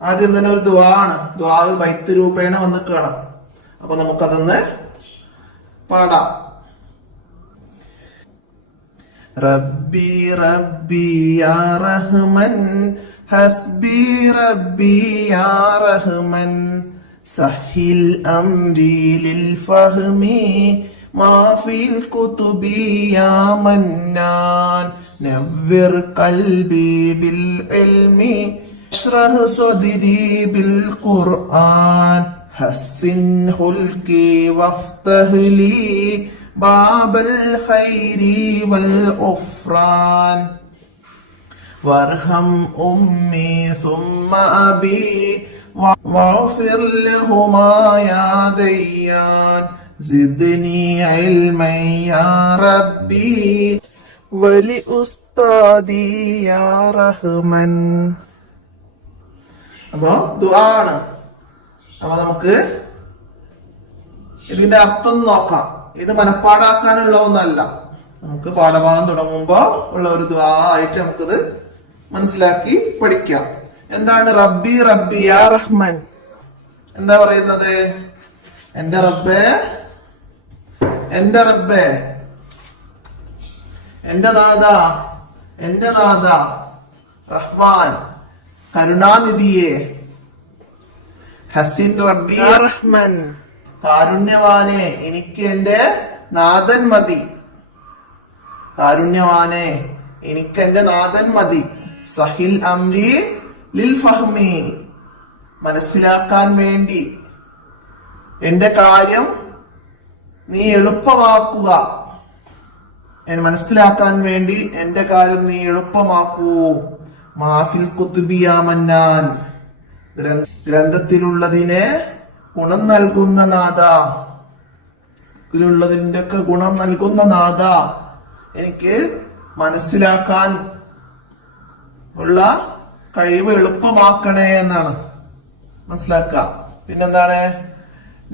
ആദ്യം തന്നെ ഒരു ദുആ ആണ്. ദുആ ബൈത്ത് രൂപേണ വന്നിക്കാണ്. അപ്പൊ നമുക്കതൊന്ന് പാടാം. റബ്ബി റബ്ബി യാ റഹ്മൻ ഹസ്ബി റബ്ബി യാ റഹ്മൻ സഹിൽ അംരി ലിൽ ഫഹ്മി മാ ഫിൽ കുതുബി യാ മന്നാൻ നവ്വിർ ഖൽബി ബിൽ ഇൽമി അശ്റഹ് സദ്രി ബിൽ ഖുർആൻ ഹസ്സിൻ ഖുൽകി വഫ്തഹ് ലി ബാബൽ ഖൈരി വൽ ഉഫ്രാൻ വർഹം ഉമ്മി സുമ്മ അബി വഗ്ഫിർ ലഹുമാ യാ ദയ്യാൻ സിദ്നി ഇൽമൻ യാ റബ്ബി വലി ഉസ്താദി യാ റഹ്മൻ. അപ്പൊ ദുആ ആണ്. അപ്പൊ നമുക്ക് ഇതിന്റെ അർത്ഥം നോക്കാം. ഇത് മനപ്പാടാക്കാനുള്ള ഒന്നല്ല. നമുക്ക് പാഠഭാഗം തുടങ്ങുമ്പോ ഉള്ള ഒരു ദുആ ആയിട്ട് നമുക്കിത് മനസ്സിലാക്കി പഠിക്കാം. എന്താണ് റബ്ബി റബ്ബി യാ റഹ്മാൻ? എന്താ പറയുന്നത്? എന്റെ റബ്ബേ, എന്റെ റബ്ബേ, എന്റെ നാഥ, എന്റെ നാഥ റഹ്മാൻ കരുണാനിധിയെ. ഹസിൻ റബ്ബി യാ റഹ്മാൻ കാരുണ്യവാനെ എനിക്ക് എന്റെ നാഥൻ മതി. കാരുണ്യവാനെ എനിക്ക് എന്റെ നാഥൻ മതി. സഹിൽ അംരി ലിൽ ഫഹ്മി മനസ്സിലാക്കാൻ വേണ്ടി എന്റെ കാര്യം നീ എളുപ്പമാക്കുക. മനസ്സിലാക്കാൻ വേണ്ടി എന്റെ കാര്യം നീ എളുപ്പമാക്കൂ. മാഫിൽ കുതുബി യാ മന്നാൻ ഗ്രന്ഥത്തിലുള്ളതിനെ ഗുണം നൽകുന്ന നാഥ, ഇതിലുള്ളതിന്റെ ഒക്കെ ഗുണം നൽകുന്ന നാഥ എനിക്ക് മനസ്സിലാക്കാൻ ഉള്ള കഴിവ് എളുപ്പമാക്കണേ എന്നാണ് മനസ്സിലാക്കുക. പിന്നെന്താണ്?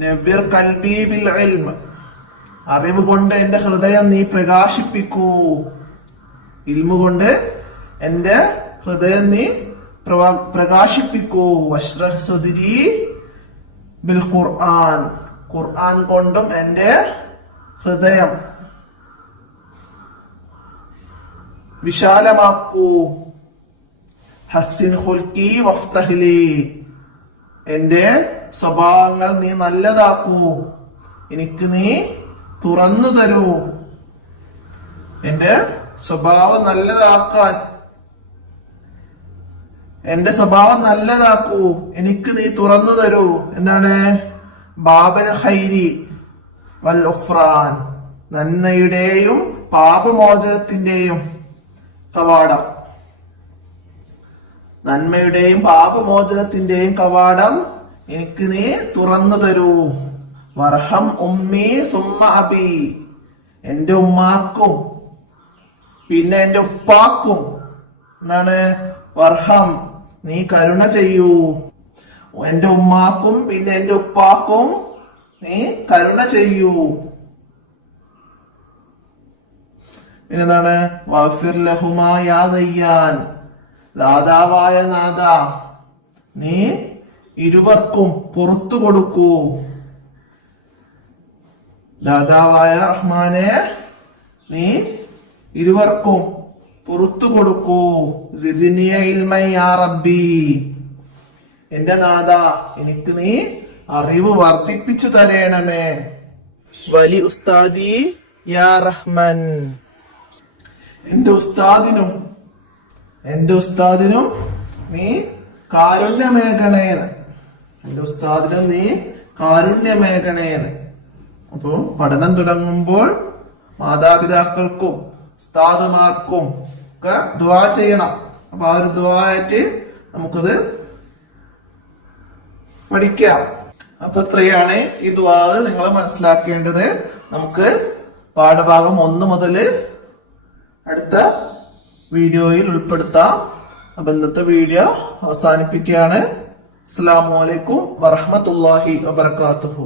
നവ്വിർ ഖൽബി ബിൽ ഇൽം അറിവ് കൊണ്ട് എന്റെ ഹൃദയം നീ പ്രകാശിപ്പിക്കൂ. ഇൽമു കൊണ്ട് എന്റെ ഹൃദയം നീ പ്രകാശിപ്പിക്കൂ. വശ്റഹ് സദ്രി ബിൽ ഖുർആൻ ഖുർആൻ കൊണ്ടും എന്റെ ഹൃദയം വിശാലമാക്കൂ. ഹസ്സിൻ ഖുൽകി വഫ്തഹ് ലി എന്റെ സ്വഭാവങ്ങൾ നീ നല്ലതാക്കൂ. എനിക്ക് നീ തുറന്നു തരൂ. എന്റെ സ്വഭാവം നല്ലതാക്കാൻ, എന്റെ സ്വഭാവം നല്ലതാക്കൂ. എനിക്ക് നീ തുറന്നു തരൂ. എന്താണ്? ബാബൽ ഖൈരി വൽ ഉഫ്രാൻ നന്മയുടെയും പാപമോചനത്തിന്റെയും കവാടം. നന്മയുടെയും പാപമോചനത്തിന്റെയും കവാടം എനിക്ക് നീ തുറന്നു തരൂ. വർഹം ഉമ്മി സുമ്മ അബി എന്റെ ഉമ്മാക്കും പിന്നെ എന്റെ ഉപ്പാക്കും. എന്താണ്? വർഹം നീ കരുണ ചെയ്യൂ. എന്റെ ഉമ്മാക്കും പിന്നെ എന്റെ ഉപ്പാക്കും നീ കരുണ ചെയ്യൂ. പിന്നെന്താണ്? വഗ്ഫിർ ലഹുമാ യാ ദയ്യാൻ ദാതാവായ നാഥ നീ ഇരുവർക്കും പുറത്തു കൊടുക്കൂ. ദാതാവായ റഹ്മാനെ നീ ഇരുവർക്കും പുറത്തു കൊടുക്കൂ. സിദ്നി ഇൽമൻ യാ റബ്ബി എന്റെ നാഥ എനിക്ക് നീ അറിവ് വർദ്ധിപ്പിച്ചു തരണമേ. വലി ഉസ്താദി യാ റഹ്മാൻ എന്റെ ഉസ്താദിനും നീ കാരുണ്യമേകണേന്ന്. എന്റെ ഉസ്താദിനും നീ കാരുണ്യമേകണേന്ന്. അപ്പോ പഠനം തുടങ്ങുമ്പോൾ മാതാപിതാക്കൾക്കും ഉസ്താദുമാർക്കും ഒക്കെ ദുആ ചെയ്യണം. അപ്പൊ ആ ഒരു ദുആ ആയിട്ട് നമുക്കത് പഠിക്കാം. അപ്പൊ ഇത്രയാണ് ഈ ദുആ നിങ്ങൾ മനസ്സിലാക്കേണ്ടത്. നമുക്ക് പാഠഭാഗം 1 മുതൽ അടുത്ത വീഡിയോയിൽ ഉൾപ്പെടുത്താം. അപ്പൊ ഇന്നത്തെ വീഡിയോ അവസാനിപ്പിക്കുകയാണ്. അസ്സലാമു അലൈക്കും വറഹ്മത്തുള്ളാഹി വബറകാതുഹു.